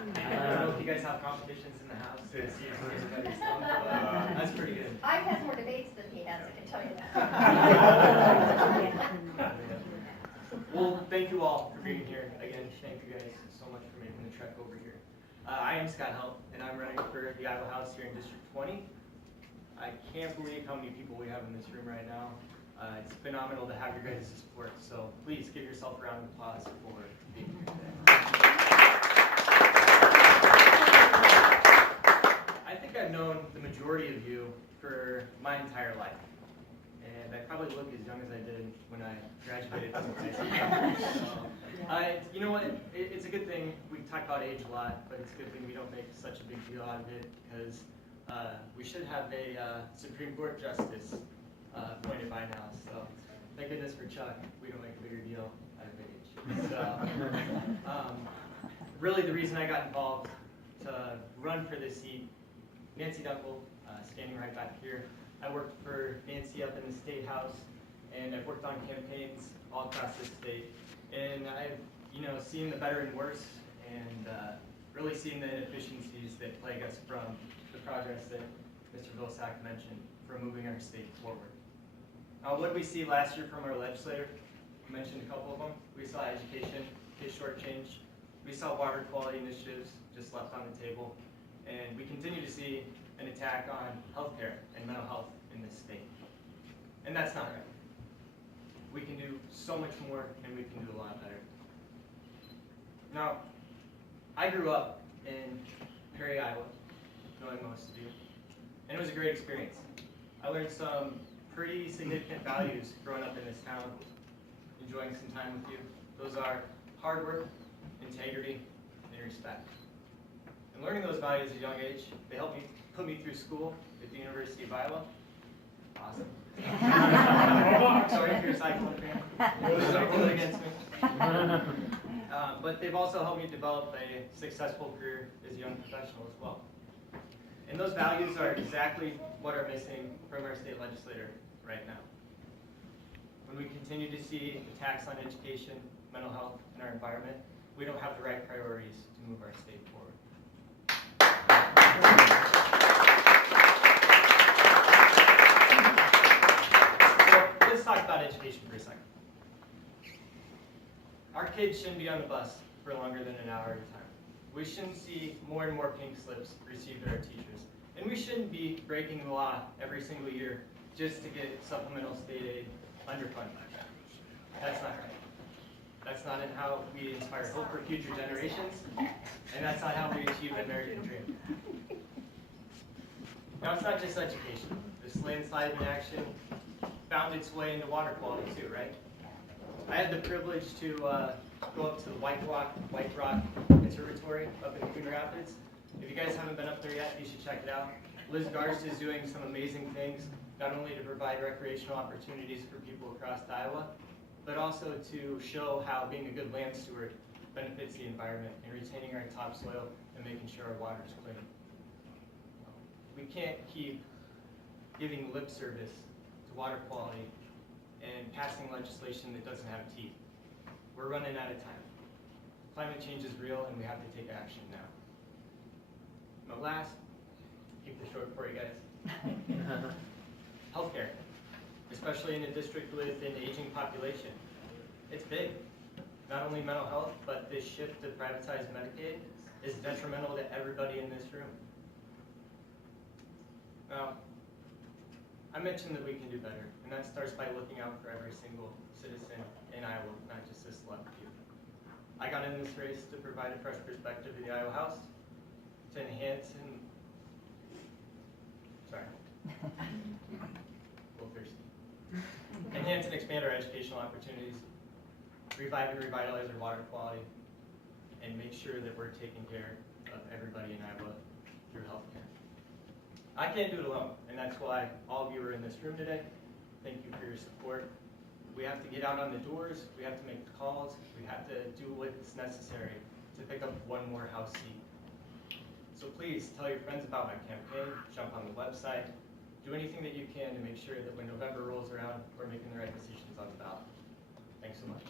I don't know if you guys have competitions in the house to see if anybody's done, but that's pretty good. I've had more debates than he has, I can tell you that. Well, thank you all for being here. Again, thank you guys so much for making the trek over here. I am Scott Heldt, and I'm running for the Iowa House here in District 20. I can't believe how many people we have in this room right now. It's phenomenal to have your guys' support, so please give yourself a round of applause for being here today. I think I've known the majority of you for my entire life, and I probably look as young as I did when I graduated from high school. So, you know what? It's a good thing. We talk about age a lot, but it's a good thing we don't make such a big deal out of it, because we should have a Supreme Court justice appointed by now. So thank goodness for Chuck, we don't make a bigger deal out of age. So, really the reason I got involved to run for this seat, Nancy Dunkel, standing right back here. I worked for Nancy up in the State House, and I've worked on campaigns all across the state. And I've, seen the better and worse, and really seen the inefficiencies that plague us from the progress that Mr. Vilsack mentioned for moving our state forward. What did we see last year from our legislator? I mentioned a couple of them. We saw education get shortchanged. We saw water quality initiatives just left on the table. And we continue to see an attack on healthcare and mental health in this state. And that's not right. We can do so much more, and we can do a lot better. Now, I grew up in Perry, Iowa, knowing most of you, and it was a great experience. I learned some pretty significant values growing up in this town, enjoying some time with you. Those are hard work, integrity, and respect. And learning those values at a young age, they helped me put me through school at the University of Iowa. Awesome. Sorry if you're a Cyclone fan. Don't hold it against me. But they've also helped me develop a successful career as a young professional as well. And those values are exactly what are missing from our state legislator right now. When we continue to see attacks on education, mental health, and our environment, we don't have the right priorities to move our state forward. So let's talk about education for a second. Our kids shouldn't be on the bus for longer than an hour at a time. We shouldn't see more and more pink slips received by our teachers. And we shouldn't be breaking the law every single year just to get supplemental state aid underfunded. That's not right. That's not how we inspire hope for future generations, and that's not how we achieve the American dream. Now, it's not just education. This landslide in action found its way into water quality too, right? I had the privilege to go up to the White Rock Observatory up in Coon Rapids. If you guys haven't been up there yet, you should check it out. Liz Garst is doing some amazing things, not only to provide recreational opportunities for people across Iowa, but also to show how being a good land steward benefits the environment and retaining our topsoil and making sure our water is clean. We can't keep giving lip service to water quality and passing legislation that doesn't have teeth. We're running out of time. Climate change is real, and we have to take action now. But last, keep this short for you guys. Healthcare, especially in a district with an aging population. It's big. Not only mental health, but this shift to privatized Medicaid is detrimental to everybody in this room. Now, I mentioned that we can do better, and that starts by looking out for every single citizen in Iowa, not just a select few. I got in this race to provide a fresh perspective to the Iowa House, to enhance and, enhance and expand our educational opportunities, revive and revitalize our water quality, and make sure that we're taking care of everybody in Iowa through healthcare. I can't do it alone, and that's why all of you are in this room today. Thank you for your support. We have to get out on the doors, we have to make the calls, we have to do what's necessary to pick up one more House seat. So please tell your friends about my campaign, jump on the website, do anything that you can to make sure that when November rolls around, we're making the right decisions on the ballot. Thanks so much.